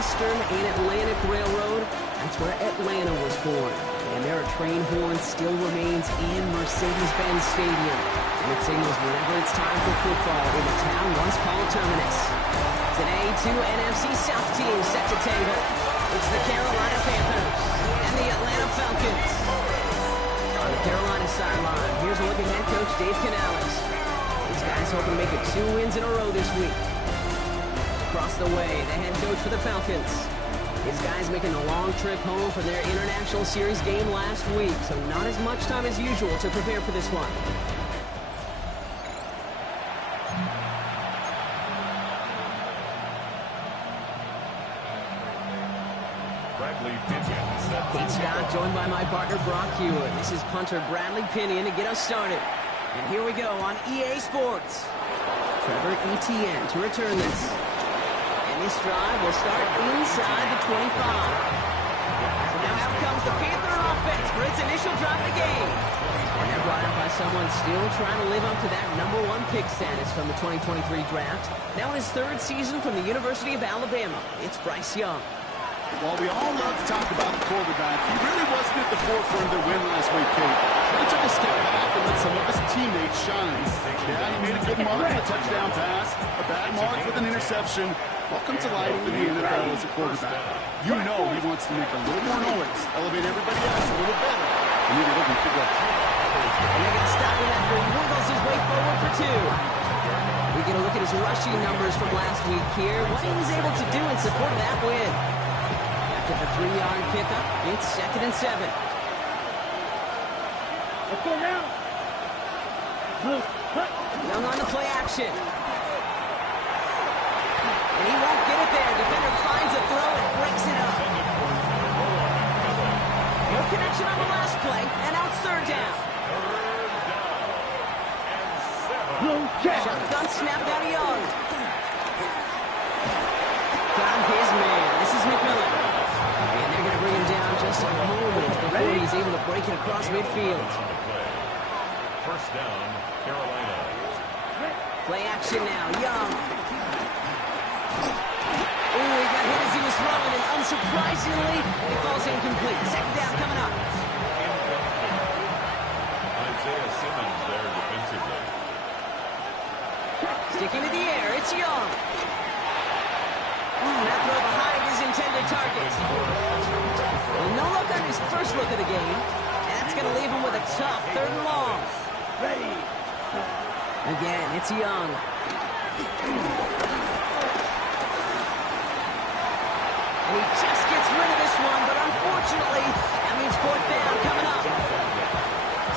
Western and Atlantic Railroad, that's where Atlanta was born. And their train horn still remains in Mercedes-Benz Stadium. And it signals whenever it's time for football in the town once called Terminus. Today, two NFC South teams set to tangle. It's the Carolina Panthers and the Atlanta Falcons. On the Carolina sideline, here's a look at head coach Dave Canales. These guys hoping to make it 2 wins in a row this week. Across the way, the head coach for the Falcons. His guys making a long trip home for their International Series game last week, so not as much time as usual to prepare for this one. Kate Scott joined by my partner Brock Hewitt. This is punter Bradley Pinion to get us started. And here we go on EA Sports. Trevor Etienne to return this. This drive will start inside the 25. So now out comes the Panther offense for its initial drive of the game. And they're brought up by someone still trying to live up to that #1 pick status from the 2023 draft. Now in his 3rd season from the University of Alabama, it's Bryce Young. While we all love to talk about the quarterback, he really wasn't at the forefront of their win last week, Kate. He took a step back and let some of his teammates shine. Yeah, he made a good mark on a touchdown pass, a bad mark with an interception. Welcome to life in the NFL as a quarterback. You know he wants to make a little more noise, elevate everybody else a little better, and maybe looking to go. And they're going to stop him after he wiggles his way forward for 2. We get a look at his rushing numbers from last week here, what he was able to do in support of that win. After the 3-yard pickup, it's 2nd and 7. Let's go now. Young on the play action. And he won't get it there. Defender finds a throw and breaks it up. No connection on the last play, and now it's 3rd down. Shotgun snap out of Young. Got his man. This is McMillan. And they're going to bring him down just a moment before he's able to break it across midfield. 1st down, Carolina. Play action now. Young. Ooh, he got hit as he was throwing, and unsurprisingly, it falls incomplete. 2nd down coming up. Isaiah Simmons there defensively. Sticking to the air, it's Young. That throw behind his intended target. Well, no look on his first look of the game. And that's going to leave him with a tough 3rd and long. Ready. Again, it's Young. And he just gets rid of this one, but unfortunately, that means fourth down coming up.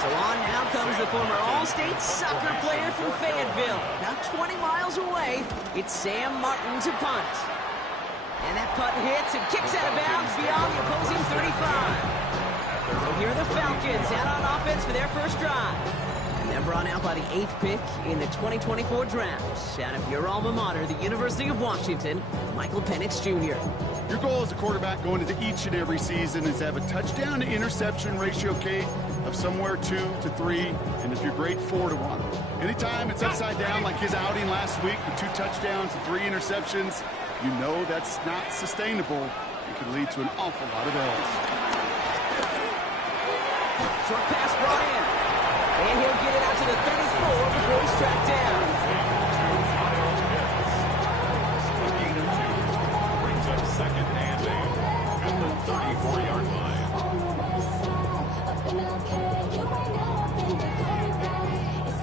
So on now comes the former All-State soccer player from Fayetteville. About 20 miles away, it's Sam Martin to punt. And that punt hits and kicks out of bounds beyond the opposing 35. So here are the Falcons out on offense for their first drive. And they're brought out by the 8th pick in the 2024 draft. Out of your alma mater, the University of Washington, Michael Penix Jr. Your goal as a quarterback going into each and every season is to have a touchdown to interception ratio, Kate, of somewhere 2 to 3, and if you're great, 4 to 1. Anytime it's upside down like his outing last week with 2 touchdowns and 3 interceptions, you know that's not sustainable. It could lead to an awful lot of L's. Short pass brought in. And he'll get it out to the 34 before he's tracked down. Brings up second and 8 at the 34-yard line.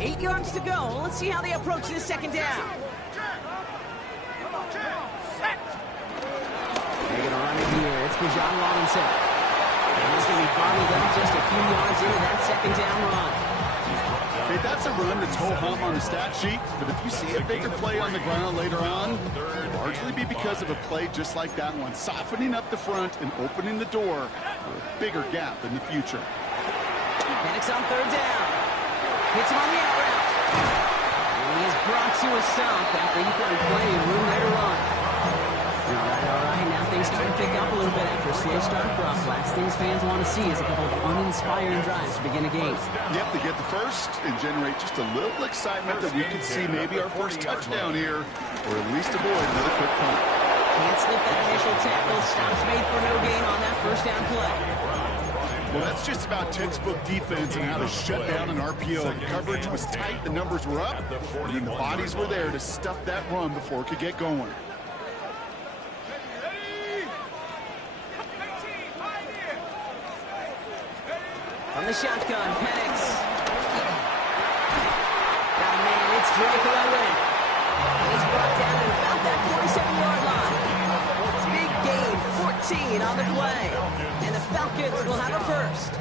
8 yards to go. Let's see how they approach this second down. They're going to run it here. It's for John Robinson. And he's going to be bottled up just a few yards into that second down run. Okay, that's a run that's ho-hum on the stat sheet, but if you see a bigger play on the ground later on, it'll largely be because of a play just like that one, softening up the front and opening the door for a bigger gap in the future. Penix on third down. Hits him on the out route. And he is brought to a stop after he found plenty of room there to run. All right. Now things start to pick up a little bit after a slow start. Brock, last things fans want to see is a couple of uninspiring drives to begin a game. Yep, they get the first and generate just a little excitement that we could see maybe our first touchdown here, or at least avoid another quick punt. Can't slip that initial tackle. Stops made for no gain on that first down play. Well, that's just about textbook defense and how to shut down an RPO. The coverage was tight, the numbers were up, and then the bodies were there to stuff that run before it could get going. From the shotgun, Penix. Got a man, it's Drake Lewin. And he's brought down at about that 27-yard line. Big gain, 14 on the play. And the Falcons will have a first.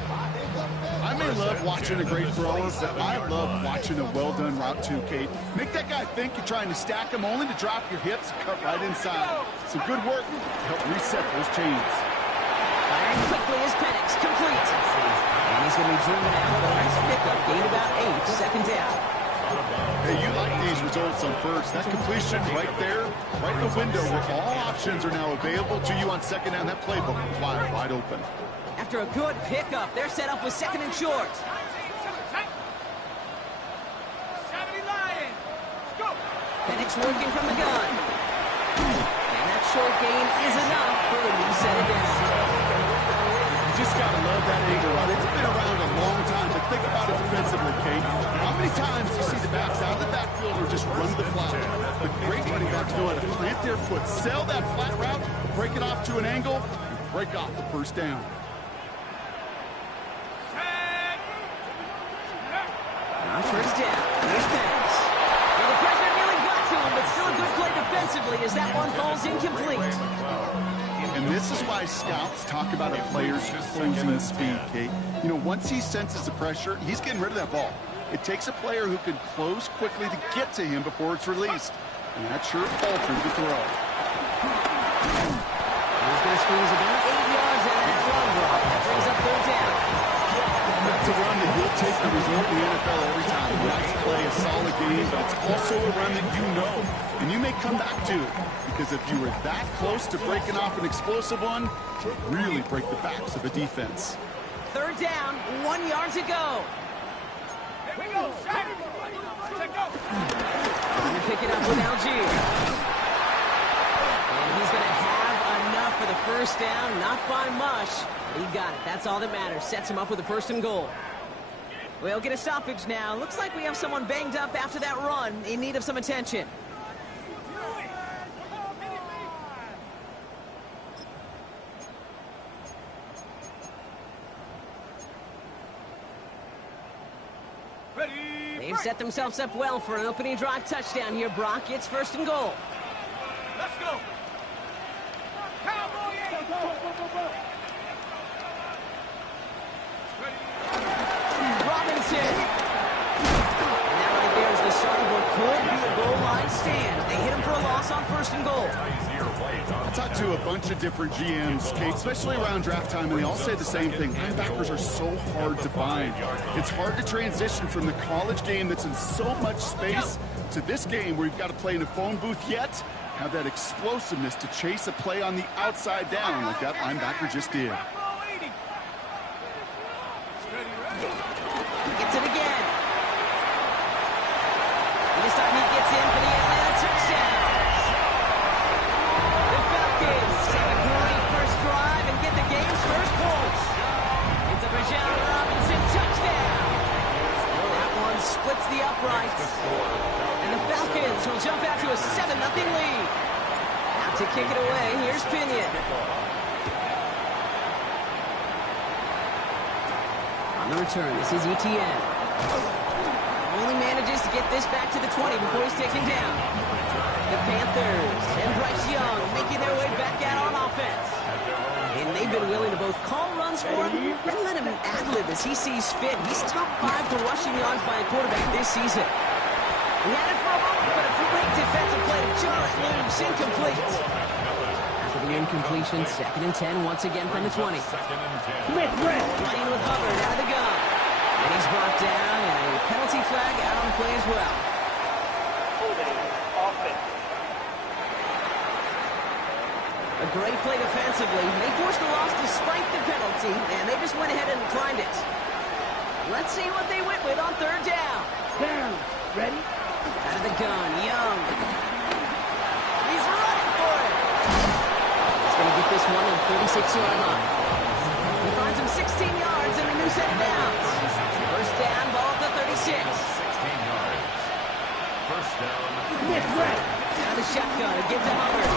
I may love watching a great thrower, but I love watching a well-done route too, Kate. Make that guy think you're trying to stack him only to drop your hips and cut right inside. Some good work to help reset those chains. Firing quickly is Penix, complete. And he's going to be driven out with a nice pickup, gain about 8, second down. Hey, you like these results on first. That completion right there, right in the window where all options are now available to you on second down. That playbook wide open. After a good pickup, they're set up with second and short. Penix working from the gun. And that short gain is enough for the new set it down. Just got to love that angle run. It's been around a long time, but think about it defensively, Kate. How many times do you see the backs out of the backfield or just run the flat? The great running backs know how to plant their foot, sell that flat route, break it off to an angle, and break off the first down. On first down, here's Penix. Well, the pressure nearly got to him, but still a good play defensively as that one falls incomplete. And this is why scouts talk about a player's closing speed, Kate. You know, once he senses the pressure, he's getting rid of that ball. It takes a player who can close quickly to get to him before it's released. And that sure alters the throw. He's going to squeeze about 8 yards out of that run block. That brings up third down. That's a run that he'll take the result in the NFL every time. Nice play, a solid game, but it's also a run that you know and you may come back to. Because if you were that close to breaking off an explosive one, it would really break the backs of a defense. Third down, 1 yard to go. Here we go. Trying to pick it up with Algier. And he's going to have enough for the first down, not by much. He got it. That's all that matters. Sets him up with a first and goal. We'll get a stoppage now. Looks like we have someone banged up after that run in need of some attention. They've set themselves up well for an opening drive touchdown here, Brock. It's first and goal. Let's go. Cowboy pass on 1st and goal. I talked to a bunch of different GMs, Kate, especially around draft time, and they all say the same thing. Linebackers are so hard to find. It's hard to transition from the college game that's in so much space to this game where you've got to play in a phone booth, yet have that explosiveness to chase a play on the outside down like that linebacker just did. He gets it again. And this time he gets in for the Atlanta touchdown. The Falcons have a great first drive and get the game's first points. It's a Rashawn Robinson touchdown. That one splits the uprights. And the Falcons will jump out to a 7-0 lead. Out to kick it away, here's Pinion. On the return, this is Etienne. Only manages to get this back to the 20 before he's taken down. The Panthers and Bryce Young making their way back out on offense. And they've been willing to both call runs for him and let him ad-lib as he sees fit. He's top 5 for rushing yards by a quarterback this season. He had it for a moment, but a great defensive play to jar it loose, incomplete. After the incompletion, 2nd and 10 once again from the 20. Playing with Hubbard out of the gun. And he's brought down, and a penalty flag out on play as well. A great play defensively. They forced the loss despite the penalty, and they just went ahead and declined it. Let's see what they went with on 3rd down. Ready? Out of the gun, Young. He's running for it. He's going to get this one on the 36-yard line. He finds him 16 yards in a new set of downs. First down, ball at the 36. 16 yards. First down. Out of the shotgun, it gives to Hubbard.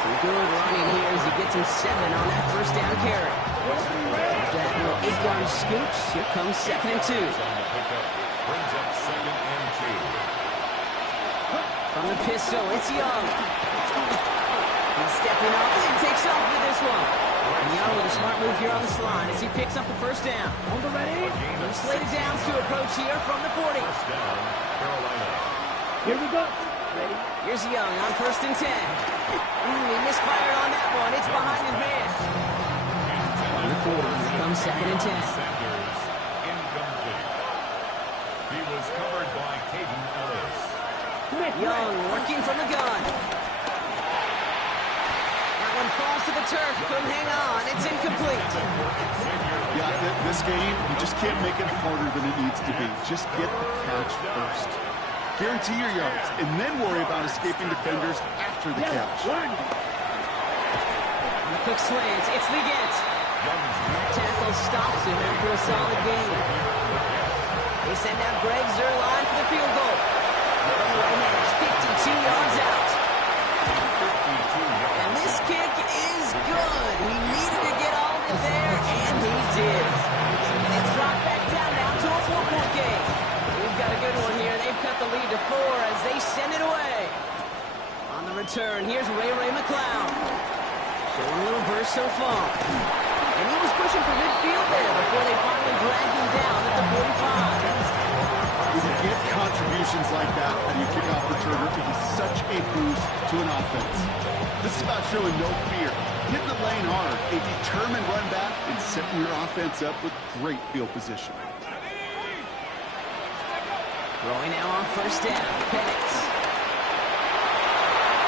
Some good running here as he gets him 7 on that first down carry. After that little 8-yard scooch, here comes 2nd and 2. Brings up 2nd and 2. From the pistol, it's Young. He's stepping up and takes off with this one. And Young with a smart move here on the slide as he picks up the first down. No slated downs to approach here from the 40. First down, Carolina. Here we go. Here's Young on 1st and 10. He misfired on that one. It's behind his man. On the 40, here comes 2nd and 10. Sanders, incomplete. He was covered by Caden Ellis. Young working from the gun. That one falls to the turf. Couldn't hang on. It's incomplete. Yeah, this game, you just can't make it harder than it needs to be. Just get the catch first. Guarantee your yards, and then worry about escaping defenders after the catch. On the quick slant, it's Leggett. That tackle stops him after a solid gain. They send out Greg Zuerlein for the field goal. Right edge, 52 yards out. And this kick is good. He needed to get all of it there, and he did. And it's dropped back down now to a 4-point game. We've got a good one here. They've cut the lead to 4 as they send it away. On the return, here's Ray McLeod. Showing a little burst so far. And he was pushing for midfield there before they finally dragged him down at the 45. When you get contributions like that on your kickoff returner, it is such a boost to an offense. This is about showing no fear, hitting the lane hard, a determined run back, and setting your offense up with great field position. Throwing now on 1st down, Penix.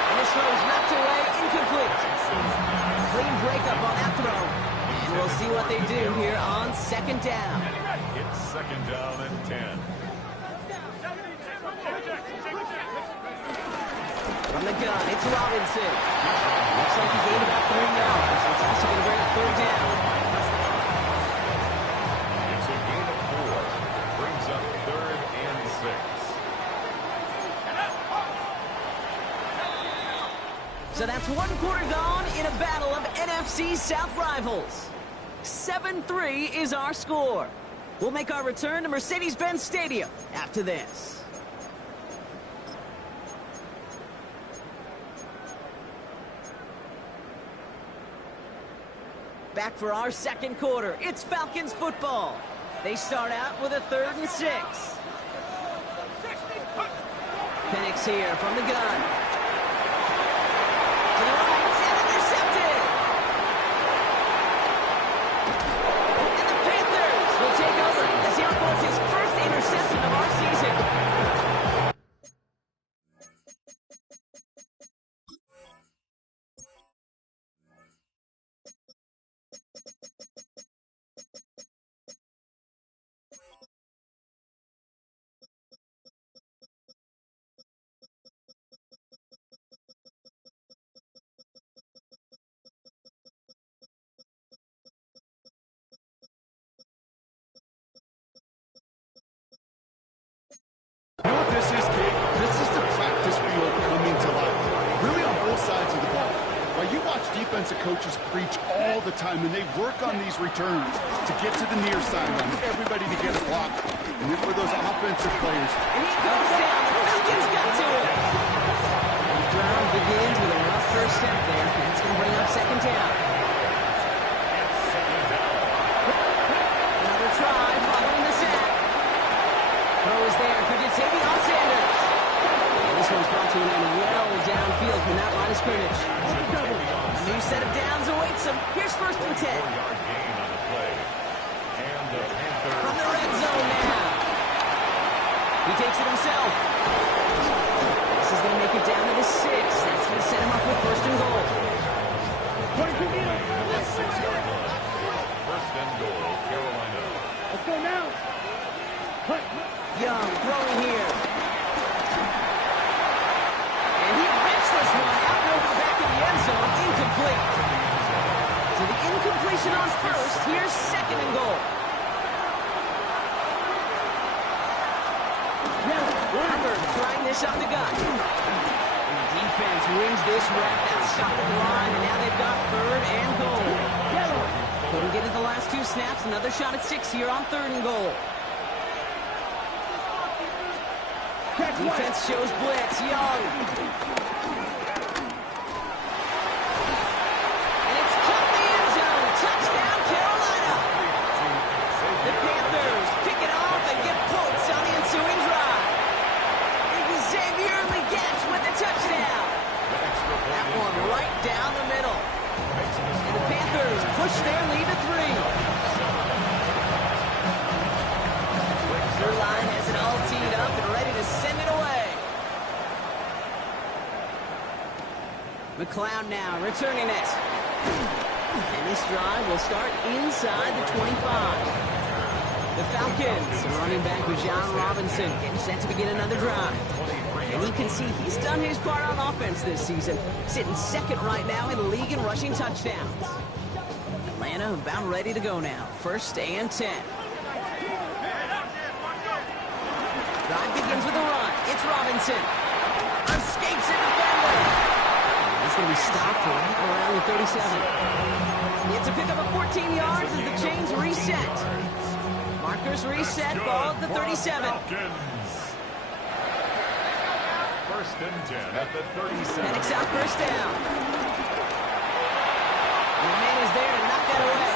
And this throw is knocked away, incomplete. Clean breakup on that throw. And we'll see what they do here on 2nd down. It's 2nd down and 10. From the gun, it's Robinson. Looks like he gained about 3 yards. It's also going to bring up 3rd down. It's a gain of 4. Brings up 3rd and 6. So that's 1 quarter gone in a battle of NFC South rivals. 7-3 is our score. We'll make our return to Mercedes-Benz Stadium after this. Back for our 2nd quarter. It's Falcons football. They start out with a 3rd and 6. Penix here from the gun. To the right, and intercepted. And the Panthers will take over as he unfolds his first interception of our season. You know what this is, Kate? This is the practice field coming to life. Really on both sides of the ball. While you watch defensive coaches preach all the time, and they work on these returns to get to the near sideline, everybody to get a block. And then for those offensive players. And he goes down. The Falcons got to it. The drive begins with a rough first step there. That's going to bring up second down. Another try following the sack. Throw is there for Xavier Sanders. And this one's brought to an end well downfield from that line of scrimmage. A new set of downs awaits him. Here's first and 10. 4-yard gain on the play. And the Panthers From the red zone now. He takes it himself. This is going to make it down to the 6. That's going to set him up with first and goal. the 6-yard line. First and goal, Carolina. Let's go now. Put. Young throwing here. And he rips this one out over the back of the end zone. Incomplete. So the incompletion on first. Here's second and goal. Hubbard trying this up the gut. And the defense wins this rep. That stopped at the line, and now they've got third and goal. Couldn't get it the last two snaps. Another shot at 6 here on third and goal. Defense shows blitz. Young. And it's cut the end zone. Touchdown, Carolina. The Panthers pick it off and get points on the ensuing drive. Xavier Legette with the touchdown. That one right down the middle. And the Panthers push their lead to 3. Their line has it all teed up and ready to send it away. McLeod now returning it. And this drive will start inside the 25. The Falcons, running back with John Robinson, getting set to begin another drive. And you can see he's done his part on offense this season, sitting second right now in the league in rushing touchdowns. Atlanta about ready to go now. First and 10. Drive begins with a run. It's Robinson. Escapes a defender. He's going to be stopped right around the 37. It's a pickup of 14 yards as the chains reset. Markers reset, ball at the 37. First and 10 at the 37. Penix out first down. The man is there to knock that away.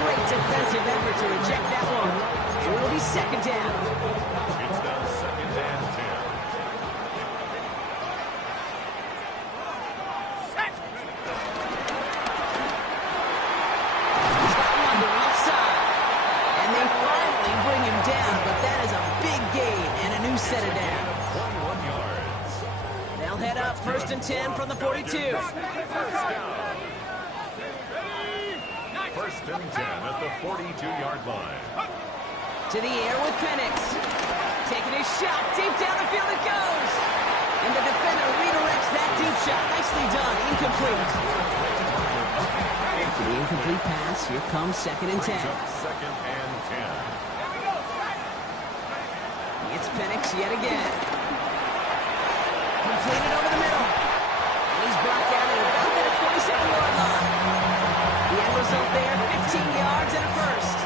Great defensive effort to reject that one. So it'll be second down. It's now second and 10. He's got London left side. And they finally bring him down, but that is a big gain and a new set of downs. 21 yards. They'll head up first and 10 from the 42. First and 10 at the 42-yard line. To the air with Penix. Taking his shot. Deep down the field it goes. And the defender redirects that deep shot. Nicely done. Incomplete. For the incomplete pass, here comes second and 10. Second and 10. It's Penix yet again. Completed over the middle. And he's brought down at about that 27-yard line. The end result there, 15 yards and a first.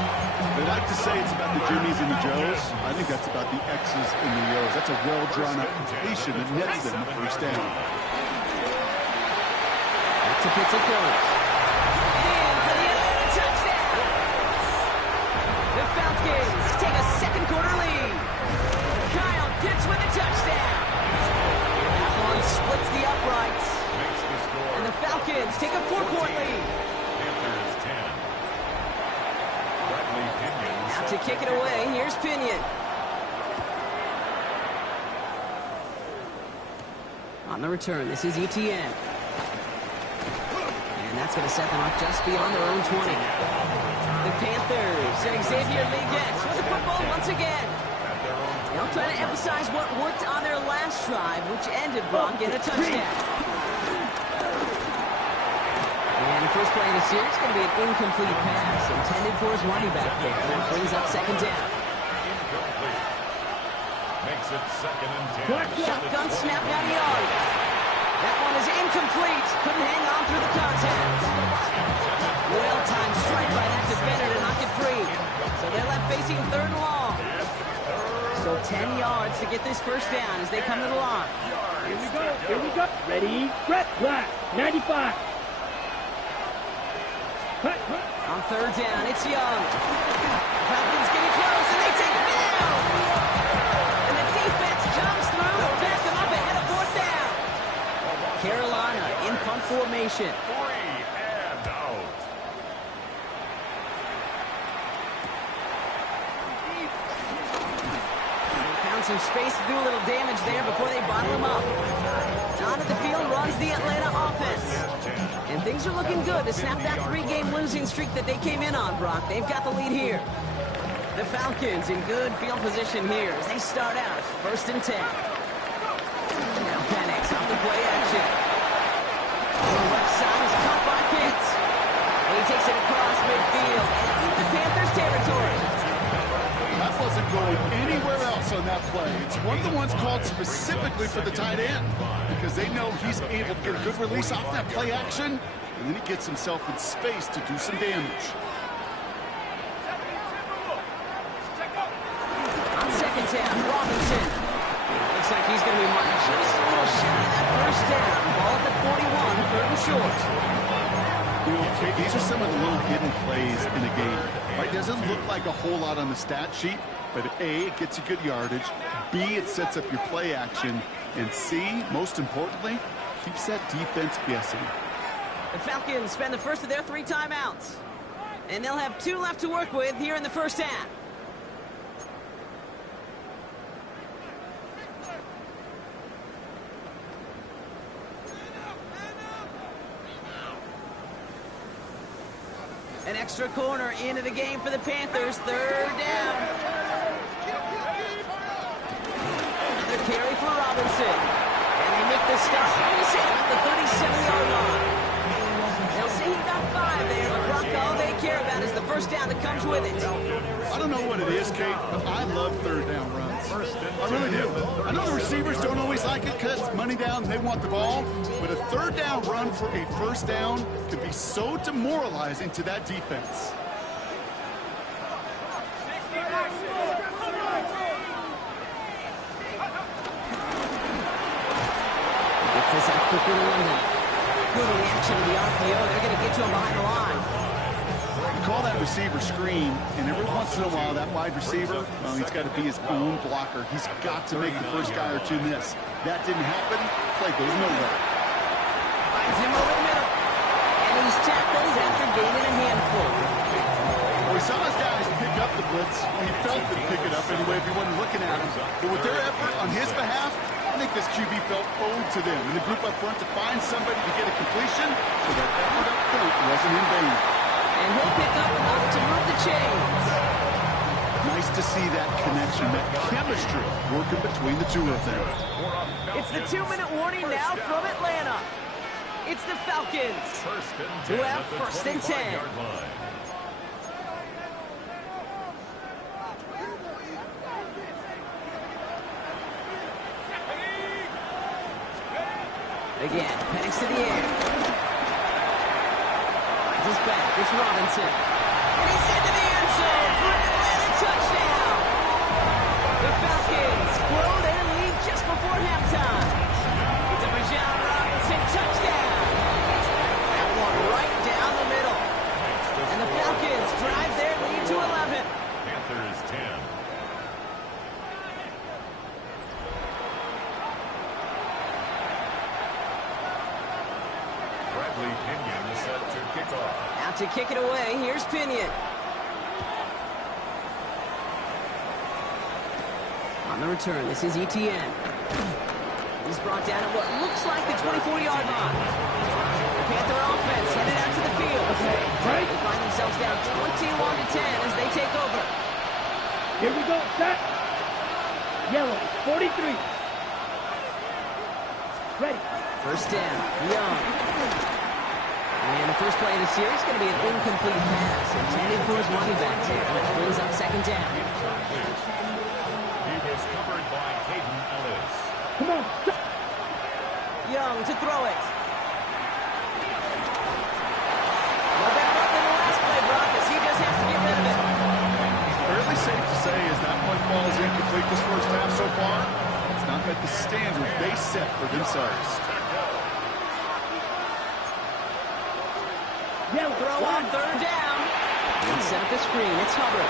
They like to say it's about the Jimmies and the Joes. I think that's about the X's and the O's. That's a well-drawn-out completion that nets them the first down. Back to Pitts it goes. And for the Atlanta touchdown. The Falcons take a second quarter lead. Kyle Pitts with a touchdown. splits the uprights. Makes the score. And the Falcons take a 4-point lead. Panthers 10. Bradley Pinion. Now to kick it away, here's Pinion. On the return, this is ETN. And that's going to set them up just beyond their own 20. The Panthers and Xavier Lee gets with the football once again. They'll try to emphasize what worked on their last drive, which ended, Brock, in a touchdown. And the first play of the series is going to be an incomplete pass intended for his running back there. That brings up second down. Incomplete. Makes it 2nd and 10. Shotgun snap down the yard. That one is incomplete. Couldn't hang on through the contact. Well-timed strike by that defender to knock it free. So they're left facing 3rd and long. So 10 yards to get this first down as they come to the line. Here we go. Here we go. Ready, set, black. 95. On 3rd down, it's Young. Falcons getting close, and they take it down. And the defense comes through to back them up ahead of 4th down. Carolina in punt formation. 3 and out. Found some space to do a little damage there before they bottle him up. Onto the field runs the Atlanta offense. And things are looking good to snap that 3-game losing streak that they came in on, Brock. They've got the lead here. The Falcons in good field position here as they start out 1st and 10. Now Penix off the play action. On the left side is caught by Pitts. And he takes it across midfield and into Panthers territory. That wasn't going anywhere else on that play. It's one of the ones called specifically for the tight end because they know he's able to get a good release off that play action, and then he gets himself in space to do some damage. On 2nd down, Robinson. Looks like he's going to be marked just a little shy of that first down. Ball at the 41, 3rd and short. You know, these are some of the little hidden plays in a game. Right? Doesn't look like a whole lot on the stat sheet, but A, it gets you good yardage. B, it sets up your play action. And C, most importantly, keeps that defense guessing. The Falcons spend the first of their 3 timeouts. And they'll have 2 left to work with here in the first half. An extra corner into the game for the Panthers. 3rd down. Another carry for Robinson. And they make the stop. He's at the 37-yard line. They'll say he got 5 there, but Brock, all they care about is the first down that comes with it. I don't know what it is, Kate, but I love 3rd down runs. I really do. I know the receivers don't always like it because it's money down and they want the ball, but a 3rd down run for a first down could be so demoralizing to that defense. Gets this out quickly to London. Good reaction to the RPO. They're going to get to him behind the line. You call that receiver screen, and every once in a while, that wide receiver, well, he's got to be his own blocker. He's got to make the first guy or 2 miss. That didn't happen. Play goes nowhere. Finds him over the middle. And he's tackled after gaining a handful. Well, we saw his guys pick up the blitz. Well, he felt them pick it up anyway if he wasn't looking at him. But with their effort on his behalf, I think this QB felt owed to them. And the group up front to find somebody to get a completion so that effort up front wasn't in vain. And he'll pick up enough to move the chains. Nice to see that connection, that chemistry working between the 2 of them. It's the 2-minute warning now from Atlanta. It's the Falcons who have 1st and 10. Again, Penix to the air. Finds his back. It's Robinson. And he's into the end zone for an Atlanta touchdown. The Falcons blow their lead just before halftime. It's a Bijan Robinson touchdown. That one right down the middle. And the Falcons drive their lead to 11. Panthers 10. set to kick off. Out to kick it away, here's Pinion. On the return, this is Etienne. He's brought down at what looks like the 24-yard line. The Panther offense headed out to the field. They find themselves down 21-10 as they take over. Here we go, set. Yellow, 43. Ready. First down, Young. And the first play of the series is going to be an incomplete pass intended for his running back there. That brings up second down. He was covered by Caden Ellis. Come on. Young to throw it. No better luck than the last play, Broncos. He just has to get rid of it. Fairly safe to say as that one falls incomplete this first half so far, it's not met the standard they set for themselves. Throw on third down. And set up the screen. It's Hubbard.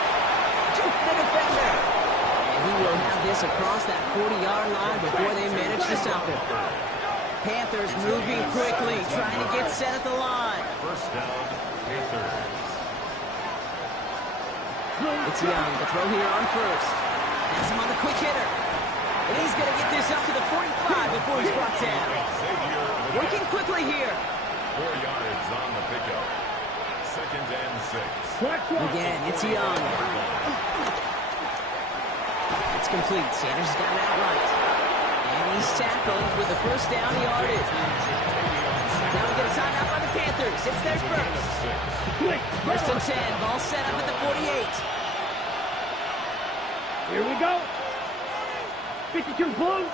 Juke the defender. And he will have this across that 40-yard line before they manage to stop it. Panthers moving quickly, trying to get set at the line. First down, Panthers. It's Young, the throw here on first. Has him on the quick hitter. And he's going to get this up to the 45 before he's brought down. Working quickly here. 4 yards on the pickup. Second and 6. Again, it's Young. It's complete. Sanders has got it outright. And he's tackled with the first down yardage. Now we get a timeout by the Panthers. It's their first. First and 10. Ball set up at the 48. Here we go. 52 Blues.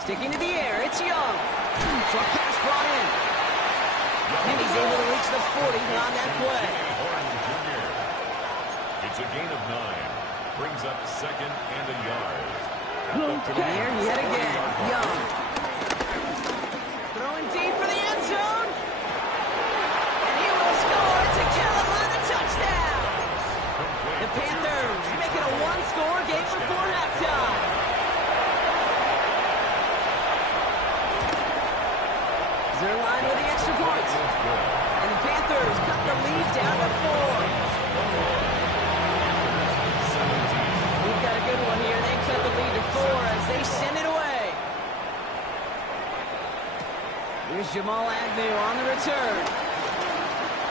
Sticking to the air. It's Young. Short pass brought in. And he's able to reach the 40 on that play. It's a gain of 9. Brings up second and a yard. To the air yet again. Young. Throwing deep for the end zone. And he will score. It's a Carolina touchdown. The Panthers make it a one-score game before halftime. They're line with the extra point. And the Panthers cut the lead down to 4. We've got a good one here. They cut the lead to 4 as they send it away. Here's Jamal Agnew on the return.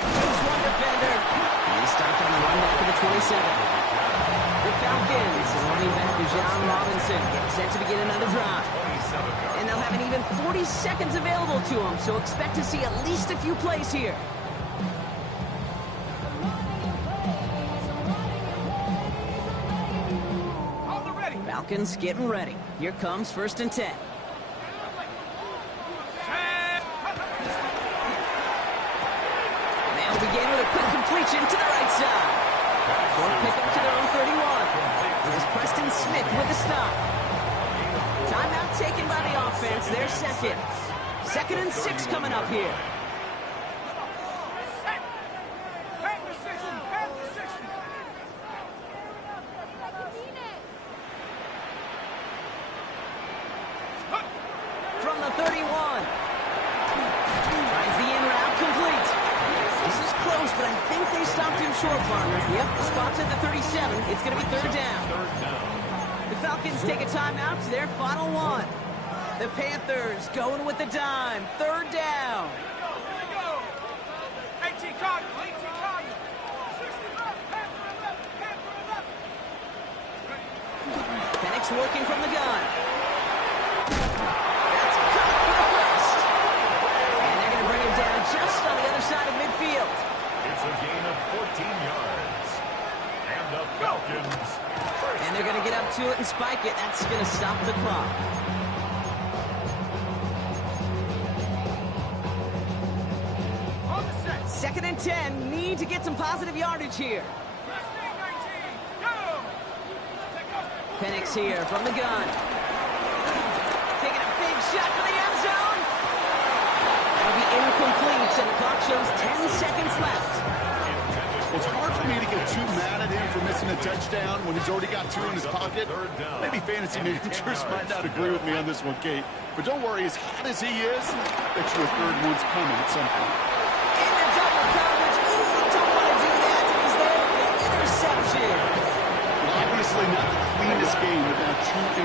Here's one defender. And he stopped on the run back to the 27. The Falcons, running back to John Robinson, getting set to begin another drive. And they'll have an even 40 seconds available to them, so expect to see at least a few plays here. Falcons getting ready. Here comes first and 10. They'll begin with a quick completion to the right side. Short pickup to their own 31. Here's Preston Smith with the stop. Timeout taken by the offense. Their second. Second and 6 coming up here. From the 31. Finds the in route complete. This is close, but I think they stopped him short, partner. Yep, the spot's at the 37. It's going to be third down. The Falcons take a timeout to their final one. The Panthers going with the dime. Third down. Penix working from the gun. That's cut for the first. And they're going to bring him down just on the other side of midfield. It's a gain of 14 yards. And the Falcons. And they're going to get up to it and spike it. That's going to stop the clock. Second and 10. Need to get some positive yardage here. Penix here from the gun. Taking a big shot for the end zone. That'll be incomplete, and the clock shows 10 seconds left. It's hard for me to get too mad at him for missing a touchdown when he's already got 2 in his pocket. Maybe fantasy managers might not agree with me on this one, Kate. But don't worry, as hot as he is, I bet you a third one's coming at some point.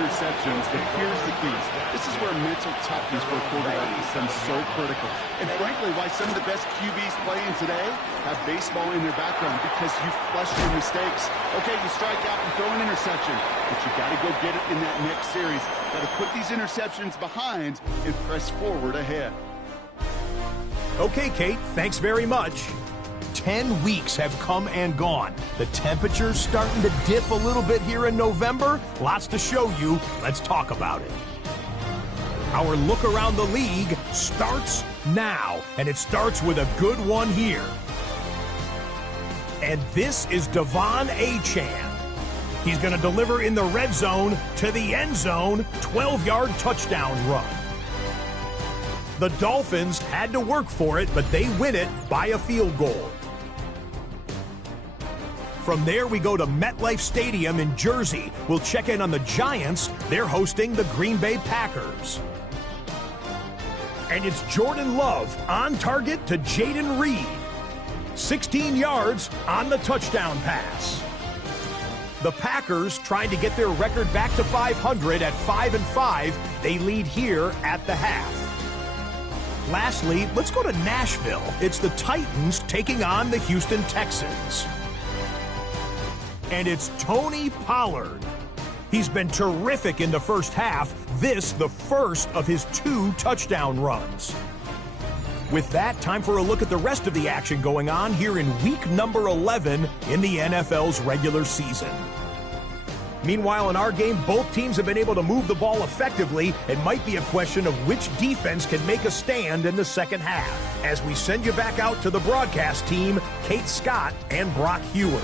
interceptions, but here's the key. This is where mental toughness for a quarterback becomes so critical. And frankly, why some of the best QBs playing today have baseball in their background, because you flush your mistakes. Okay, you strike out and throw an interception, but you got to go get it in that next series. Got to put these interceptions behind and press forward ahead. Okay, Kate, thanks very much. 10 weeks have come and gone. The temperature's starting to dip a little bit here in November. Lots to show you. Let's talk about it. Our look around the league starts now, and it starts with a good one here. And this is Devon Achane. He's going to deliver in the red zone to the end zone, 12-yard touchdown run. The Dolphins had to work for it, but they win it by a field goal. From there, we go to MetLife Stadium in Jersey. We'll check in on the Giants. They're hosting the Green Bay Packers. And it's Jordan Love on target to Jaden Reed. 16 yards on the touchdown pass. The Packers trying to get their record back to 500 at 5-5. They lead here at the half. Lastly, let's go to Nashville. It's the Titans taking on the Houston Texans. And it's Tony Pollard. He's been terrific in the first half. This, the first of his 2 touchdown runs. With that, time for a look at the rest of the action going on here in week number 11 in the NFL's regular season. Meanwhile, in our game, both teams have been able to move the ball effectively. It might be a question of which defense can make a stand in the second half. As we send you back out to the broadcast team, Kate Scott and Brock Heward.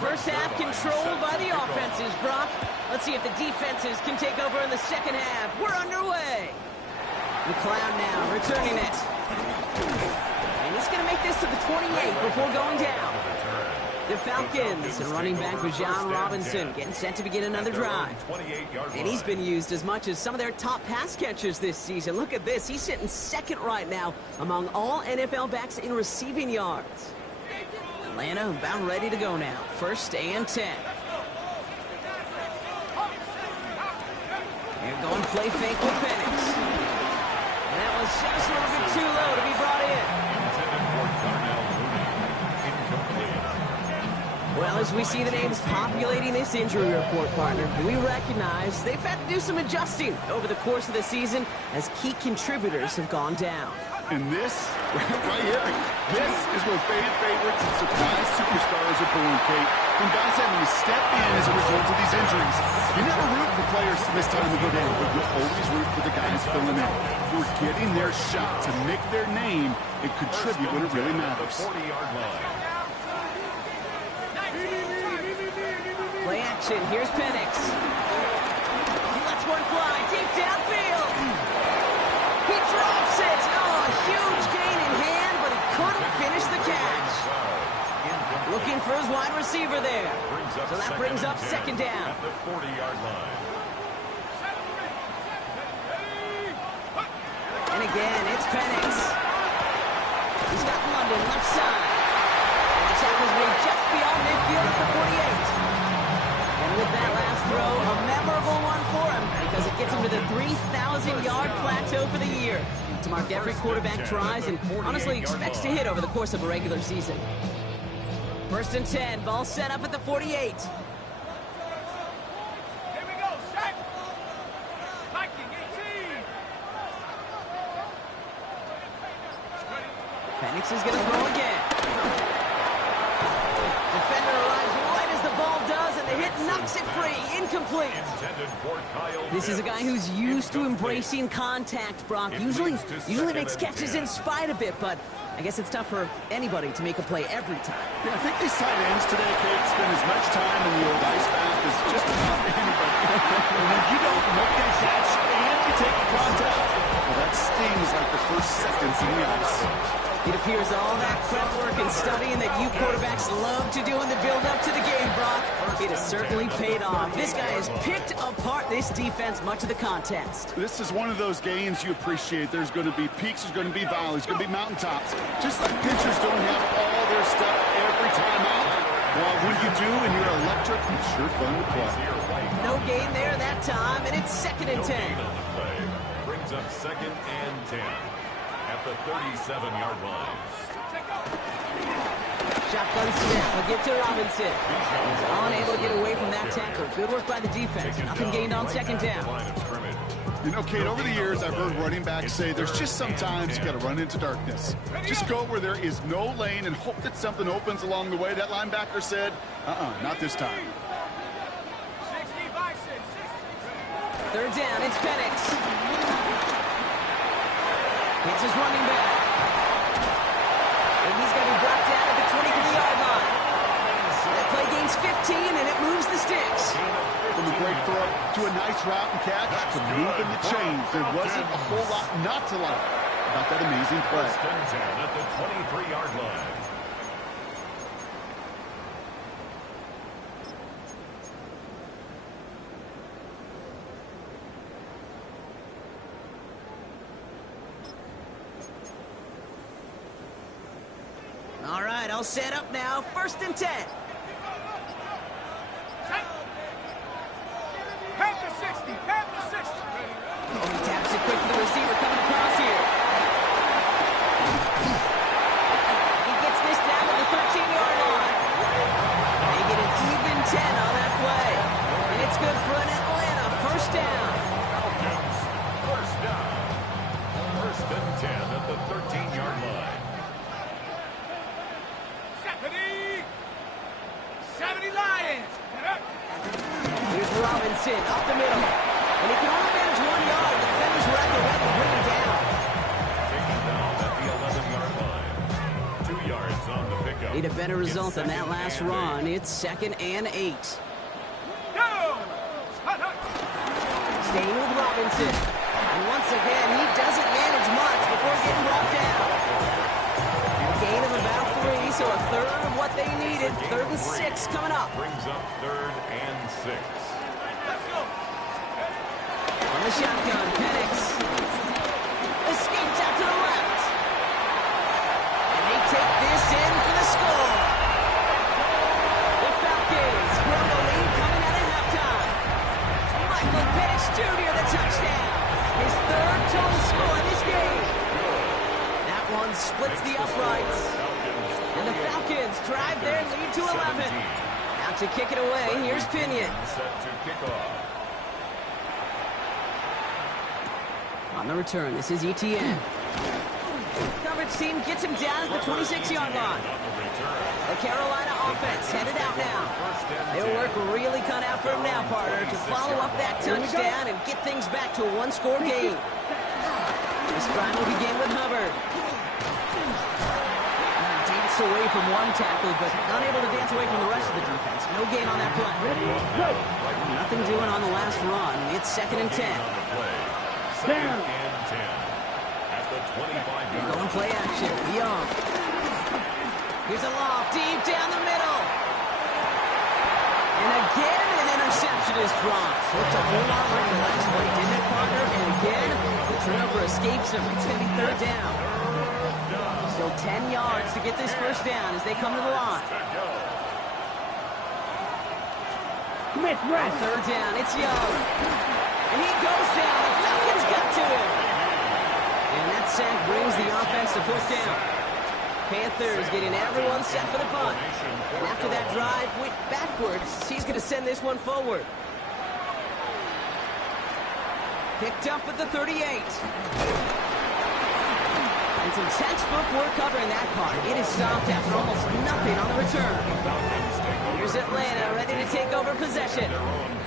First half controlled by the offenses, Brock. Let's see if the defenses can take over in the second half. We're underway. McLeod now returning it. And he's going to make this to the 28 before going down. The Falcons, and running back Bijan Robinson, getting set to begin another drive. And he's been used as much as some of their top pass catchers this season. Look at this. He's sitting second right now among all NFL backs in receiving yards. Atlanta about ready to go now. 1st and 10. They're going play fake with Penix. And that was just a little bit too low to be brought in. Well, as we see the names populating this injury report, partner, we recognize they've had to do some adjusting over the course of the season as key contributors have gone down. And this, right here, this is where fan favorites and surprise superstars are born, Kate. When guys having to step in as a result of these injuries. You never root for players to miss time to go down, but you'll always root for the guys filling in, who are getting their shot to make their name and contribute when it really matters. 40-yard line. Play action. Here's Penix. He lets one fly deep downfield. He drops it. Oh, a huge gain in hand, but he couldn't finish the catch. Looking for his wide receiver there. So that brings up second down. At the 40-yard line. And again, it's Penix. He's got London left side. And the tackle's made just beyond midfield at the 48. And with that last throw, a memorable one for him because it gets him to the 3,000-yard plateau for the year. To mark every quarterback tries and honestly expects to hit over the course of a regular season. 1st and 10, ball set up at the 48. Here we go, set. Viking 18. Penix is going to throw again. Defender arrives right as the ball does, and the hit knocks it free. Incomplete. This is a guy who's used to embracing contact, Brock. Usually makes catches in spite of it, but I guess it's tough for anybody to make a play every time. Yeah, I think these tight ends today, Kate, spend as much time in the old ice bath as just about anybody. And when you don't make that catch and you take the contact, well, that stings like the first seconds in the ice. It appears all that prep work and studying that you quarterbacks love to do in the build-up to the game, Brock, it has certainly paid off. This guy has picked apart this defense much of the contest. This is one of those games you appreciate. There's going to be peaks, there's going to be valleys, there's going to be mountaintops. Just like pitchers don't have all their stuff every time out. Well, when you do and you're electric, it's sure fun to play. No gain there that time, and it's 2nd and 10. Brings up 2nd and 10 at the 37-yard line. Shotgun snap, we'll get to Robinson. He's unable to get away from that tackle. Good work by the defense. Nothing gained on 2nd down. You know, Kate, over the years, I've heard running backs say there's just sometimes you got to run into darkness. Just go where there is no lane and hope that something opens along the way. That linebacker said, not this time. 3rd down, it's Penix. It's his running back. And he's going to be brought down at the 23-yard line. That play gains 15, and it moves the sticks. From a great throw to a nice route and catch to moving the chains. There wasn't a whole lot not to like about that amazing play. 1st and 10 at the 23-yard line. All right, I'll set up now. 1st and 10. Oh, he taps it quick to the receiver coming across here. He gets this down to the 13-yard line. They get an even 10 on that play. And it's good for an Atlanta 1st down. Falcons, 1st down. 1st and 10 at the 13-yard line. 70 Lions. Here's Robinson up the middle. And he can only manage 1 yard. The defenders were at the ready to bring him down. Taken down at the 11-yard line. 2 yards on the pickup. Need a better result than that last run. It's 2nd and 8. Staying with Robinson. And once again, he doesn't manage much before getting brought down. A gain of about 3, so a third of what they needed. 3rd and 6 coming up. Brings up 3rd and 6. On the shotgun, Penix escapes out to the left. And they take this in for the score. The Falcons grow the lead coming out at halftime. Michael Penix Jr. the touchdown. His 3rd total score in this game. That one splits the uprights. And the Falcons drive their lead to 11. Out to kick it away, here's Pinion. Set to kick off. On the return, this is ETN. Coverage team gets him down at the 26-yard line. The Carolina offense headed out now. Their work really cut out for him now, partner, to follow up that touchdown and get things back to a 1-score game. This drive will begin with Hubbard. Danced away from one tackle, but unable to dance away from the rest of the defense. No gain on that play. Nothing doing on the last run. It's 2nd and 10. 2nd and 10 at the 25-yard line. Going play action. Young. Here's a loft deep down the middle. And again, an interception is dropped. Looked a whole lot like the last play, didn't it, partner? And again, the turnover escapes him. It's going to be 3rd down. Still 10 yards to get this 1st down as they come to the line. On 3rd down, it's Young. And he goes down. The Falcons got to him. And that sack brings the offense to 4th down. Panthers getting everyone set for the punt. And after that drive went backwards, he's going to send this one forward. Picked up at the 38. And some textbook work covering that part. It is stopped after almost nothing on the return. Here's Atlanta ready to take over possession.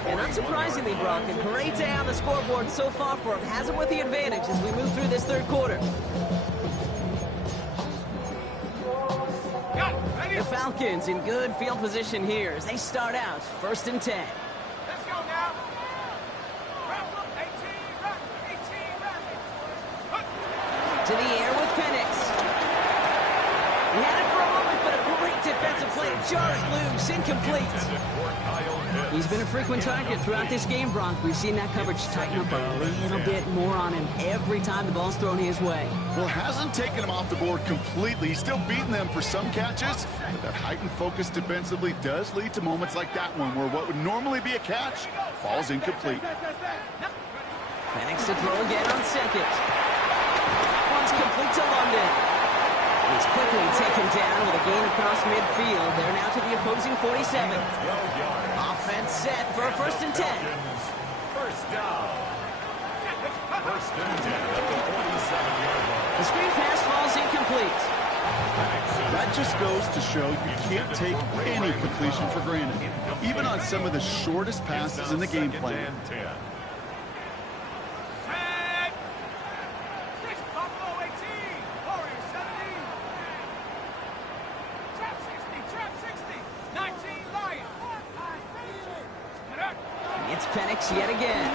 And unsurprisingly, Brock, a great day on the scoreboard so far for him. Has him with the advantage as we move through this 3rd quarter. The Falcons in good field position here as they start out 1st and 10. Let's go now. 18, To the air with Penix. He had it for a moment, but a great defensive play to jar it loose. Incomplete. He's been a frequent target throughout this game, Bronk. We've seen that coverage tighten up a little bit more on him every time the ball's thrown his way. Well, hasn't taken him off the board completely. He's still beating them for some catches, but that heightened focus defensively does lead to moments like that one where what would normally be a catch falls incomplete. Penix to throw again on second. That one's complete to London. He's quickly taken down with a gain across midfield. They're now to the opposing 47. Offense set for a 1st and 10. First down. 1st and 10 at the 47-yard line. The screen pass falls incomplete. That just goes to show you can't take any completion for granted, even on some of the shortest passes in the game plan. It's Penix yet again.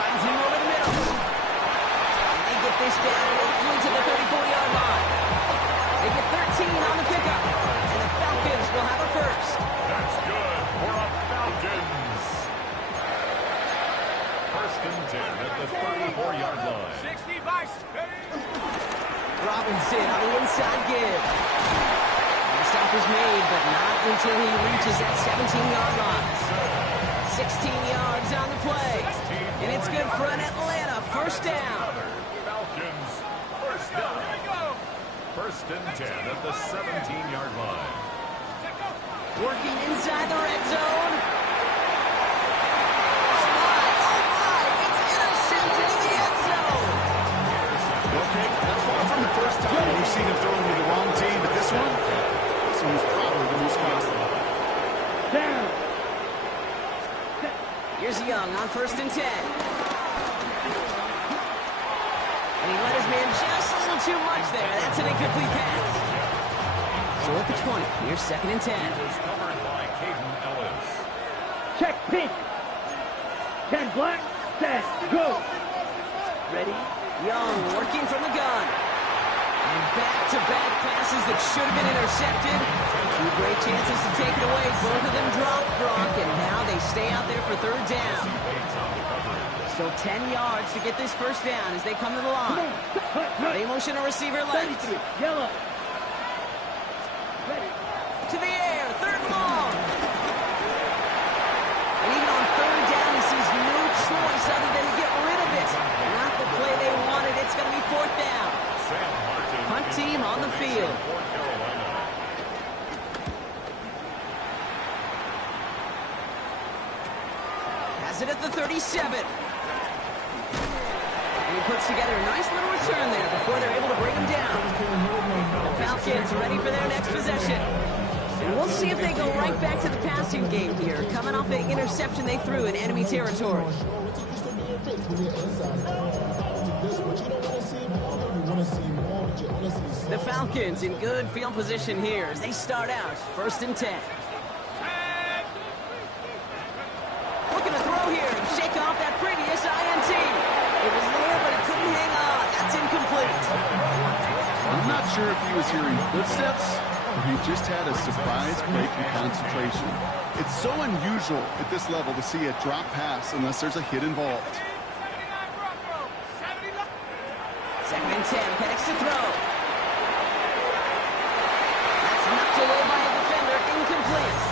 Finds him over the middle. And they get this down roughly to the 34-yard line. They get 13 on the pickup. And the Falcons will have a first. That's good for a Falcons. 1st and 10 at the 34-yard line. 60 vice. Robinson on the inside give. The stop is made, but not until he reaches that 17-yard line. 16 yards on the play. And it's good for an Atlanta first down. Falcons first down. 1st and 10 at the 17-yard line. Working inside the red zone. Oh my, it's intercepted in the end zone. Okay, that's far from the first time we've seen him throw into the wrong team, but this one was probably the most costly. Down. Here's Young on 1st and 10. And he let his man just a little too much there. That's an incomplete pass. So at the 20, here's 2nd and 10. Was covered by Caden Ellis. Check pink. 10 black. Set. Go. Ready. Young working from the gun. And back-to-back passes that should have been intercepted. 2 great chances to take it away. Both of them dropped, Brock, and now they stay out there for 3rd down. So 10 yards to get this first down as they come to the line. They motion a receiver left. Yellow. Ready. To the air, 3rd and long. And even on 3rd down, he sees no choice other than to get rid of it. Not the play they wanted. It's going to be 4th down. Punt team on the field. Has it at the 37. And he puts together a nice little return there before they're able to bring him down. The Falcons ready for their next possession. And we'll see if they go right back to the passing game here, coming off the interception they threw in enemy territory. The Falcons in good field position here as they start out 1st and 10. Looking to throw here and shake off that previous INT. It was there, but he couldn't hang on. That's incomplete. I'm not sure if he was hearing footsteps or he just had a surprise break in concentration. It's so unusual at this level to see a drop pass unless there's a hit involved. 2nd and 10, Penix to throw. That's knocked away by a defender, incomplete.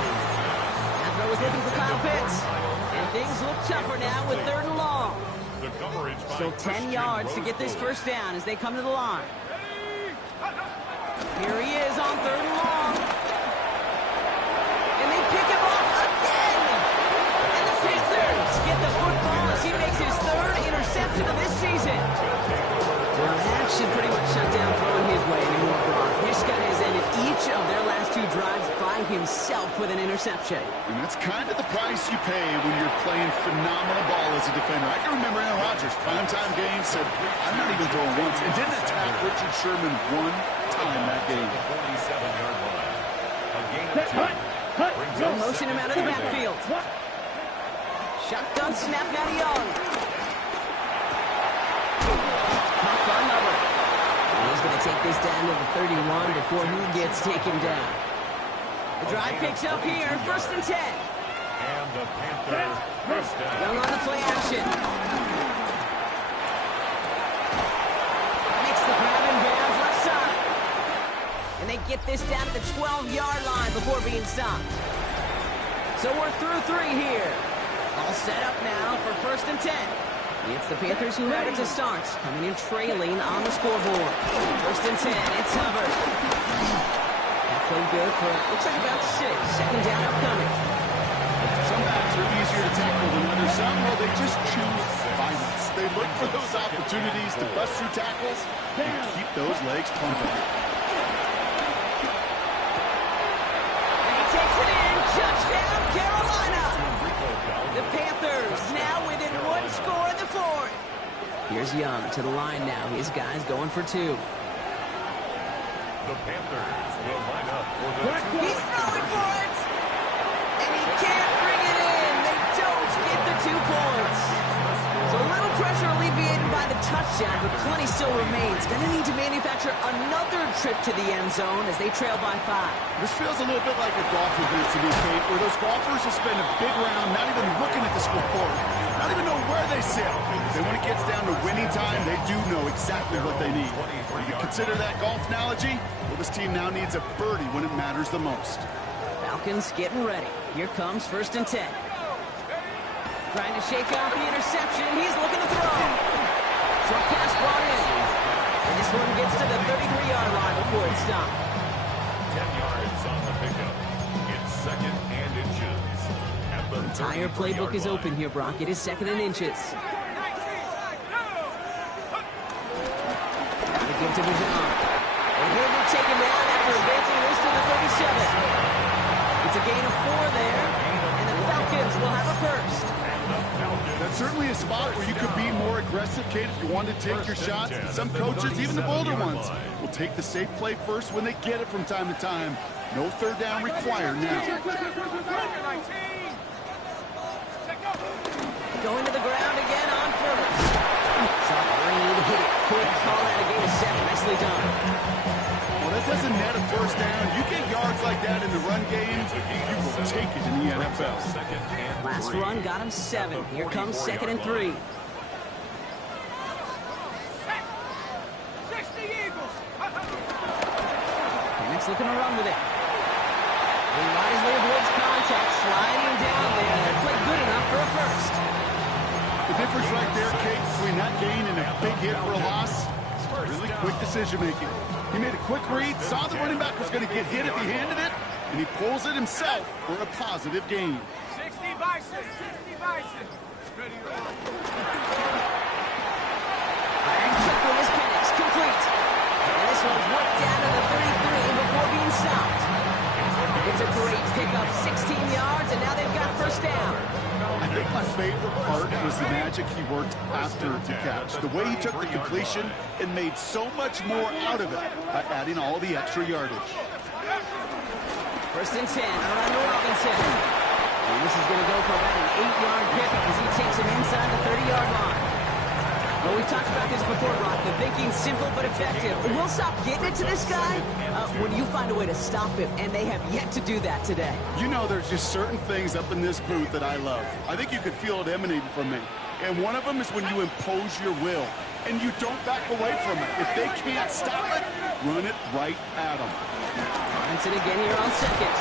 That throw was looking for Kyle Pitts. And things look tougher now with 3rd and long. So 10 yards to get this first down as they come to the line. Here he is on 3rd and long. And they pick him off again. And the Panthers get the football as he makes his 3rd interception of this season. Well, that should pretty much shut down throwing his way anymore, Brock. This guy has ended each of their last 2 drives by himself with an interception. And that's kind of the price you pay when you're playing phenomenal ball as a defender. I can remember Aaron Rodgers, primetime game, said, I'm not even throwing once, and didn't attack Richard Sherman one time that game. 47-yard line. A gain of 2. They'll motion him out of the backfield. Shotgun snap now to Young. Pop on Hubbard. And he's going to take this down to the 31 before he gets taken down. The drive picks up here, 1st and 10. And the Panthers first down. Young on the play action. Makes the grab in bounds left side. And they get this down to the 12-yard line before being stopped. So we're through 3 here. All set up now for 1st and 10. It's the Panthers who have it to start, coming in trailing on the scoreboard. 1st and 10, it's Hubbard. That played good for, looks like about 6. 2nd down upcoming. Some backs are easier to tackle than others. Some, well, they just choose violence. They look for those opportunities to bust through tackles and keep those legs pumping. And he takes it in. Touchdown, Carolina! The Panthers now within 1 score in the 4th. Here's Young to the line now. His guys going for 2. The Panthers will line up for the He's throwing for it! And he can't bring it in. They don't get the 2 points. So a little pressure alleviated by the touchdown, but plenty still remains. Going to need to manufacture another trip to the end zone as they trail by 5. This feels a little bit like a golf event to me, Kate, where those golfers will spend a big round not even looking at the scoreboard, not even know where they sit. Then when it gets down to winning time, they do know exactly what they need. You consider that golf analogy? Well, this team now needs a birdie when it matters the most. Falcons getting ready. Here comes 1st and 10. Trying to shake off the interception. He's looking to throw. Short pass brought in. And this one gets to the 33-yard line before it's stopped. 10 yards on the pickup. It's 2nd and inches. At the Entire playbook is open here, Brock. It is 2nd and inches. Got to give to Bijan. And he'll be taken down after advancing this to the 37. It's a gain of 4 there. And the Falcons will have a first. That's certainly a spot where you could be more aggressive, Kate, if you want to take your shots. And some coaches, even the bolder ones, will take the safe play first when they get it from time to time. No 3rd down required now. Going to the ground again on 1st. Saw Reed hit it quick. Call that a gain of 7. Nicely done. Well, that doesn't net a 1st down. You get yards like that in the run game, you will take it in the NFL. Last run got him 7. Here comes 2nd and 3. Penix looking to run with it. He wisely avoids contact, sliding down there. That played good enough for a first. The difference right there, Kate, between that gain and a big hit for a loss, really quick decision-making. He made a quick read, saw the running back was going to get hit if he handed it, and he pulls it himself for a positive gain. 60 Bison, 60 Bison. Ready to roll. Firing quickly is Penix, complete. And this one's worked down to the 33 before being stopped. It's a great pickup, 16 yards, and now they've got 1st down. I think my favorite part was the magic he worked after the catch. The way he took the completion and made so much more out of it by adding all the extra yardage. 1st and 10, around to Robinson. And this is going to go for about an 8-yard pickup as he takes him inside the 30-yard line. Well, we talked about this before, Brock. The thinking's simple but effective. We'll stop getting it to this guy when you find a way to stop him, and they have yet to do that today. You know, there's just certain things up in this booth that I love. I think you could feel it emanating from me. And one of them is when you impose your will, and you don't back away from it. If they can't stop it, run it right at them. Robinson again here on 2nd.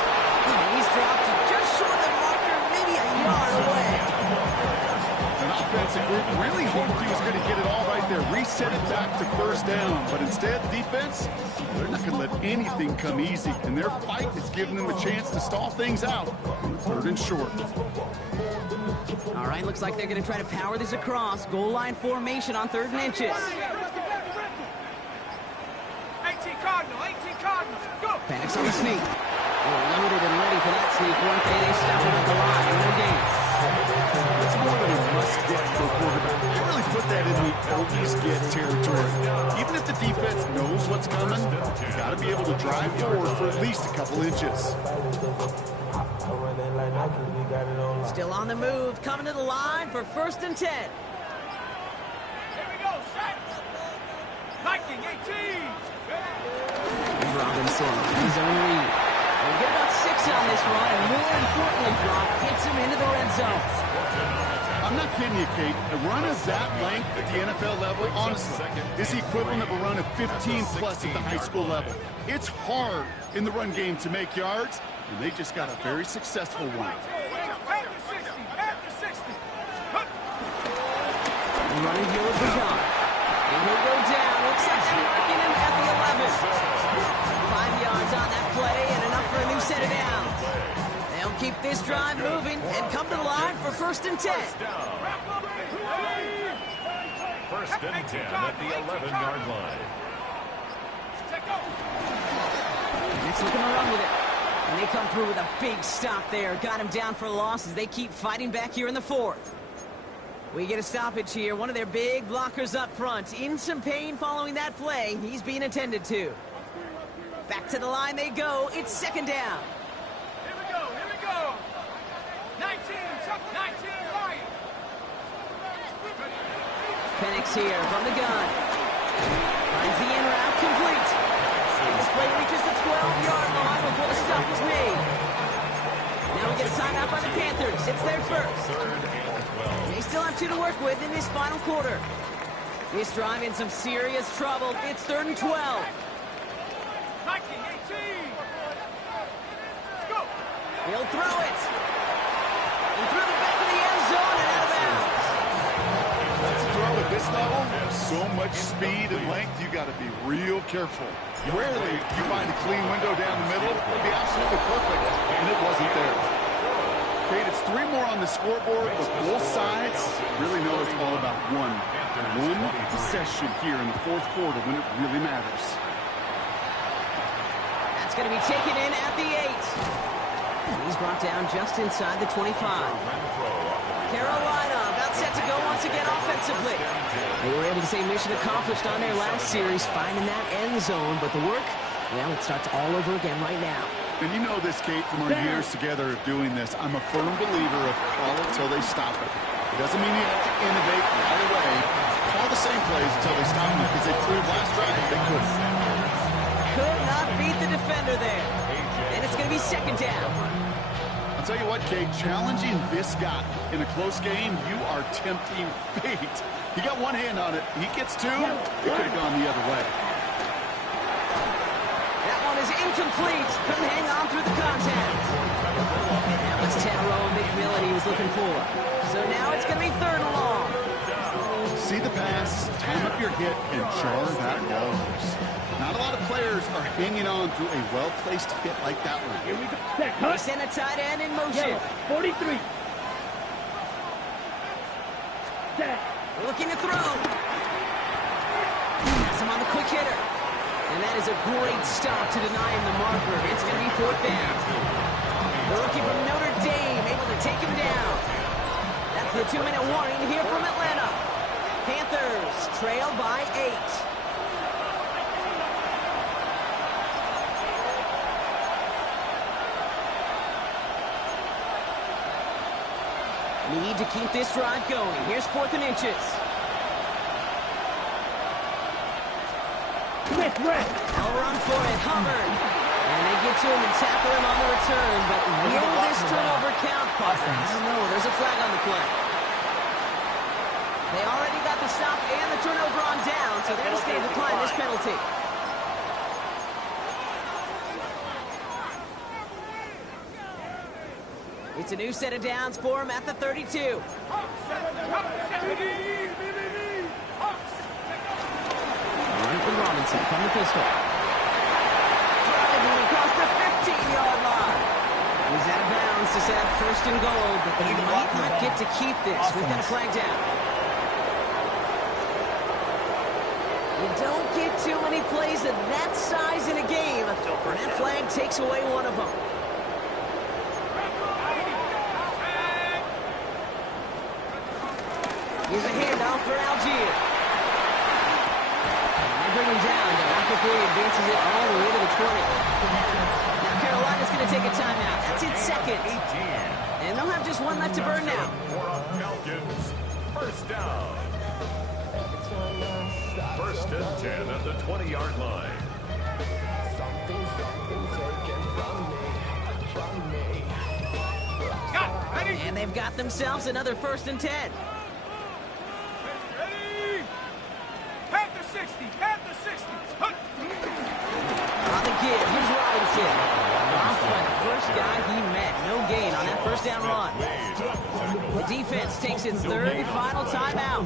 And he's dropped just short of the marker, maybe a yard away. An offensive group really hoped he was going to get it all right there, reset it back to 1st down. But instead, defense, they're not going to let anything come easy. And their fight is giving them a chance to stall things out on 3rd and short. All right, looks like they're going to try to power this across. Goal line formation on 3rd and inches. 18 Cardinal, 18 Cardinal. Go. Penix on the sneak. They're loaded and ready for that sneak, weren't they? They stop it at the line. No gain. It's more than a must-get for a quarterback. They really put that in the always-get territory. Even if the defense knows what's coming, you got to be able to drive forward for at least a couple inches. Still on the move, coming to the line for 1st and 10. Here we go, set. Viking, 18. Robinson, his own read. We'll get about 6 on this run, and more importantly, Brock hits him into the red zone. I'm not kidding you, Kate. A run of that length at the NFL level, honestly, is the equivalent of a run of 15-plus at the high school level. It's hard in the run game to make yards, and they just got a very successful one. Running here with Bajan. And he'll go down. Looks like they're marking him at the 11. 5 yards on that play and enough for a new set of downs. They'll keep this drive moving and come to the line for 1st and 10. First and 10 at the 11-yard line. Next looking to run with it. And they come through with a big stop there. Got him down for a loss as they keep fighting back here in the 4th. We get a stoppage here. One of their big blockers up front. In some pain following that play. He's being attended to. Back to the line they go. It's 2nd down. Here we go. 19, Lion. Penix here from the gun. Finds the in route complete. And this play reaches the 12-yard line before the stop was made. Now we get a timeout by the Panthers. It's their first. 3rd and 12. They still have 2 to work with in this final quarter. This drive in some serious trouble. It's 3rd and 12. 19, 18. Go. He'll throw it. And through the back of the end zone and out of bounds. That's a throw at this level. So much speed and length, you got to be real careful. Rarely you find a clean window down the middle. It'd be absolutely perfect, and it wasn't there. Kate, it's 3 more on the scoreboard, but both sides really know it's all about one possession here in the 4th quarter when it really matters. That's going to be taken in at the 8. And he's brought down just inside the 25. Carolina about set to go once again offensively. They were able to say mission accomplished on their last series, finding that end zone, but the work, well, it starts all over again right now. And you know this, Kate, from our years together of doing this. I'm a firm believer of call it till they stop it. It doesn't mean you have to innovate right away. Call the same plays until they stop them, because they proved last drive they couldn't. Could not beat the defender there. And it's going to be 2nd down. I'll tell you what, Kate, challenging this guy in a close game, you are tempting fate. He got one hand on it. He gets 2. It could have gone the other way. That one is incomplete. Couldn't hang on through the contact. That was Tannero McMillan he was looking for. So now it's going to be 3rd and long. See the pass, time up your hit, and jar that ball loose. Not a lot of players are hanging on through a well-placed hit like that one. Here we go. They send a tight end in motion. Yellow, 43. Set. Looking to throw. Has him on the quick hitter. And that is a great stop to deny him the marker. It's going to be 4th down. The rookie from Notre Dame able to take him down. That's the 2-minute warning here from Atlanta. Panthers trail by 8. Need to keep this drive going. Here's 4th and inches. Smith, red. They'll run for it. Hubbard. And they get to him and tackle him on the return. But will this turnover count, Parker? I don't know. There's a flag on the play. They already got the stop and the turnover on down, so they're just going to decline this penalty. It's a new set of downs for him at the 32. Driving Robinson from the pistol. Driving across the 15-yard line. He's out of bounds to set up 1st and goal, but they might not get to keep this. We've got a flag down. You don't get too many plays of that size in a game, and that flag takes away one of them. Here's a handoff for Algier. And they bring him down. Rapidly advances it all the way to the 20. Now Carolina's going to take a timeout. That's its 2nd. And they'll have just one left to burn now. Falcons, 1st down. 1st and 10 at the 20-yard line. And they've got themselves another 1st and 10. Ready? Panther 60, Panther 60. On the give, here's Robinson. Off by the first guy he met. No gain on that 1st down run. The defense takes its 3rd and final timeout,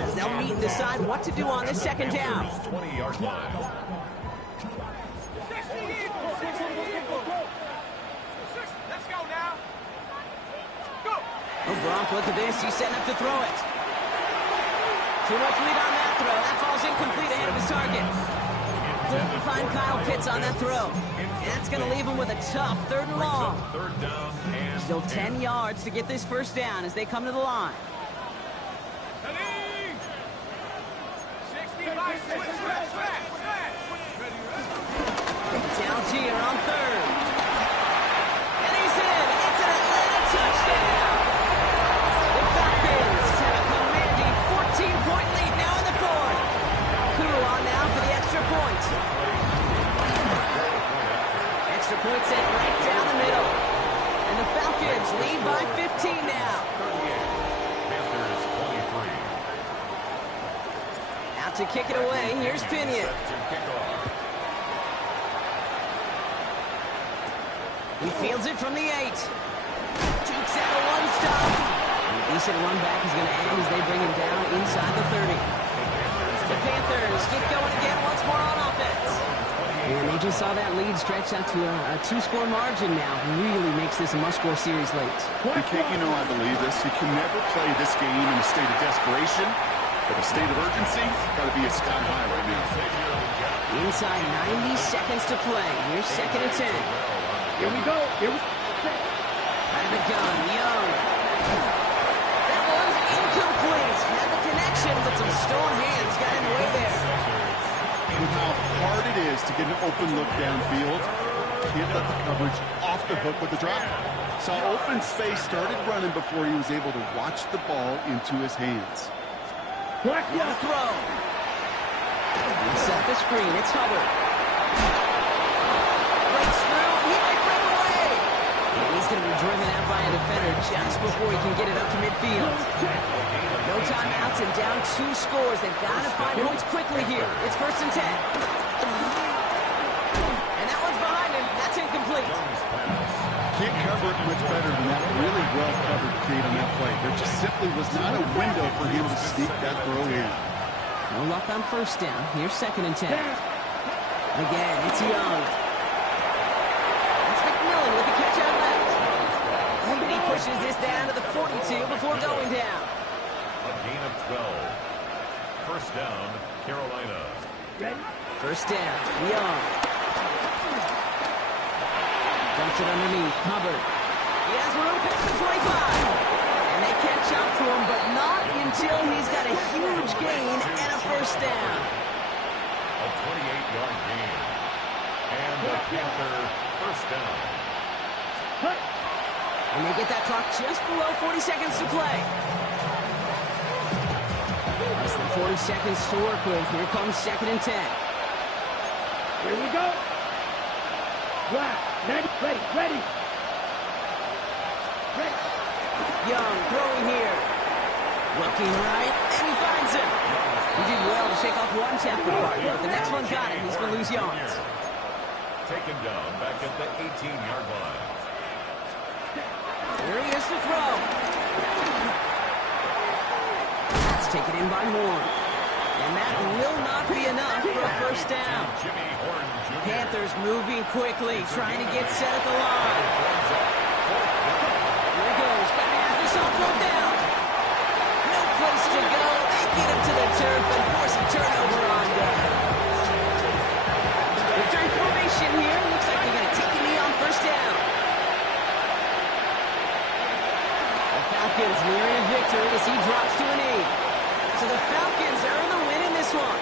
as they'll meet and decide what to do on this 2nd down. 20-yard line. 60 equal, 60 equal. 60, let's go now. Go. Oh, Gronk, look at this. He's setting up to throw it. Too much lead on that throw. That falls incomplete ahead of his target. Couldn't find Kyle Pitts on that throw. And that's going to leave him with a tough 3rd and long. 3rd down and Still 10 yards to get this 1st down as they come to the line. Ready? 60 by 6. Downs here on 3rd. And he's in. It's an Atlanta touchdown. The Falcons have a commanding 14-point lead now in the 4th. Koo on now for the extra point. Extra point set right down the middle. And the Falcons lead by 15 now. 38. Panthers 23. Out to kick it away. Here's Pinion. Set to kick off. He fields it from the 8. Jukes out a 1-stop. A decent run back is going to end as they bring him down inside the 30. The Panthers get going again once more on offense. And they just saw that lead stretch out to a 2-score margin now. Really makes this a must-score series late. And Kate, you know I believe this. You can never play this game in a state of desperation, but a state of urgency got to be a sky high right now. Inside 90 seconds to play. Here's 2nd and 10. Here we go. Here we go. Out of the gun, Young. That one's incomplete. Had the connection, but some stone hands got in the way there. With how hard it is to get an open look downfield, can't let the coverage off the hook with the drop. Saw open space, started running before he was able to watch the ball into his hands. Now throw. He set the screen. It's Hubbard. Breaks through. He might break away. And he's going to be driven out by a defender just before he can get it up to midfield. No timeouts and down 2 scores. They've got to find points quickly here. It's 1st and 10. And that one's behind him. That's incomplete. Can't cover it much better than that. Really well covered, Kate, on that play. There just simply was not a window for him to sneak that throw in. No luck on 1st down. Here's 2nd and 10. Again, it's Young. That's McMillan with the catch out left. And he pushes this down to the 42 before going down. A gain of 12. 1st down, Carolina. 1st down, Young. Dumps it underneath, Hubbard. He has room past the 25. And they catch up to him, but not until he's got a huge gain and a 1st down. A 28-yard gain. And the Panther 1st down. And they get that clock just below 40 seconds to play. Less than 40 seconds to work with. Here comes 2nd and 10. Here we go. Black, ready. Young throwing here. Looking right, and he finds him. He did well to shake off one tackle partner, but the next one got him. He's going to lose yards. Taken down back at the 18-yard line. Here he is to throw. That's taken in by Horn. And that will not be enough for a 1st down. Jimmy Horn Jr. Panthers moving quickly, trying to get set at the line. Here he goes. Got to have this offload down. No place to go. They get him to the turf and force a turnover on down. Return formation here. Looks like they're going to take a knee on 1st down. The Falcons nearing a victory as he drops to a knee. So the Falcons earn the win in this one.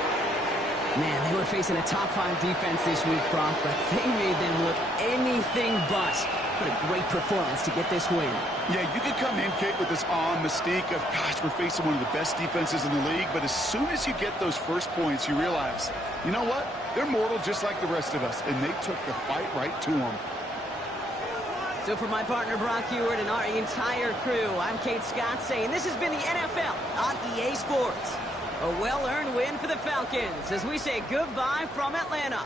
Man, they were facing a top 5 defense this week, Brock, but they made them look anything but. What a great performance to get this win. Yeah, you can come in, Kate, with this awe and mystique of, gosh, we're facing one of the best defenses in the league, but as soon as you get those first points, you realize, you know what? They're mortal just like the rest of us, and they took the fight right to them. So for my partner Brock Heward and our entire crew, I'm Kate Scott saying this has been the NFL on EA Sports. A well-earned win for the Falcons as we say goodbye from Atlanta.